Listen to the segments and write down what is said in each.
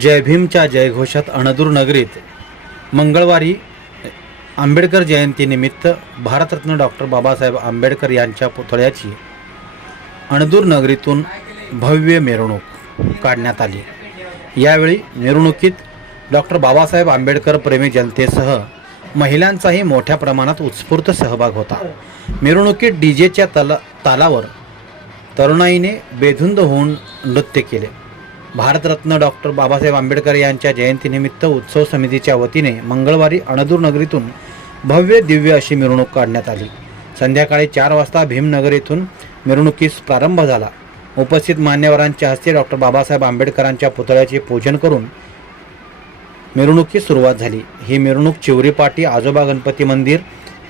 जय भीमच्या जयघोषात अणदूर नगरीत मंगळवारी आंबेडकर जयंतीनिमित्त भारतरत्न डॉक्टर बाबासाहेब आंबेडकर यांच्या पुतळ्याची अणदूर नगरीतून भव्य मिरवणूक काढण्यात आली. यावेळी मिरवणुकीत डॉक्टर बाबासाहेब आंबेडकर प्रेमी जनतेसह महिलांचाही मोठ्या प्रमाणात उत्स्फूर्त सहभाग होता. मिरवणुकीत डीजेच्या तला तालावर तरुणाईने बेधुंद होऊन नृत्य केले. भारतरत्न डॉक्टर बाबासाहेब आंबेडकर यांच्या जयंतीनिमित्त उत्सव समितीच्या वतीने मंगळवारी अणदूर नगरीतून भव्य दिव्य अशी मिरवणूक काढण्यात आली. संध्याकाळी चार वाजता भीमनगर येथून मिरवणुकीस प्रारंभ झाला. उपस्थित मान्यवरांच्या हस्ते डॉक्टर बाबासाहेब आंबेडकरांच्या पुतळ्याचे पूजन करून मिरवणुकीस सुरुवात झाली. ही मिरवणूक चिवरीपाटी आजोबा गणपती मंदिर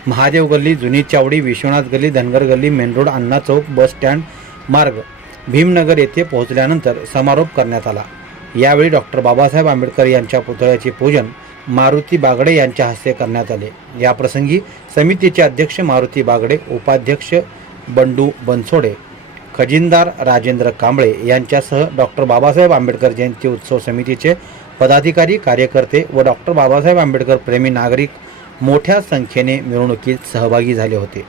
महादेव गल्ली जुनी चावडी विश्वनाथ गल्ली धनगर गल्ली main road Anna chowk bus stand मार्ग भीमनगर येथे पोहोचल्यानंतर समारोप करण्यात आला. यावेळी डॉक्टर बाबासाहेब आंबेडकर यांच्या पुतळ्याचे पूजन मारुती बागडे यांच्या हस्ते करण्यात आले. याप्रसंगी समितीचे अध्यक्ष मारुती बागडे उपाध्यक्ष बंडू बनसोडे खजिनदार राजेंद्र कांबळे यांच्यासह डॉक्टर बाबासाहेब आंबेडकर जयंती उत्सव समितीचे पदाधिकारी कार्यकर्ते व डॉक्टर बाबासाहेब आंबेडकर प्रेमी नागरिक मोठ्या संख्येने मिरवणुकीत सहभागी झाले होते.